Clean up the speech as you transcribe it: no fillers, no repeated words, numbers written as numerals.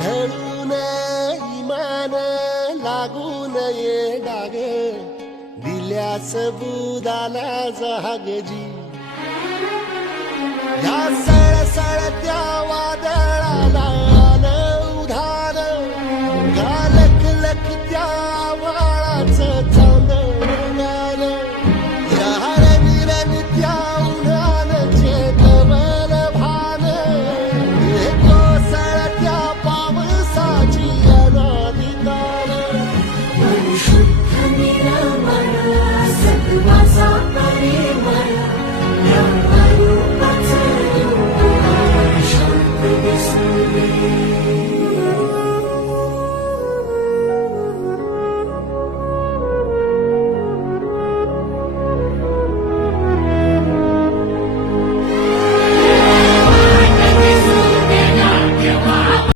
ढळून इमान लागून ये डाग दिल्यास बुदाला जहागजी या सळसळत्या वादळाला उधार गालक लखत्या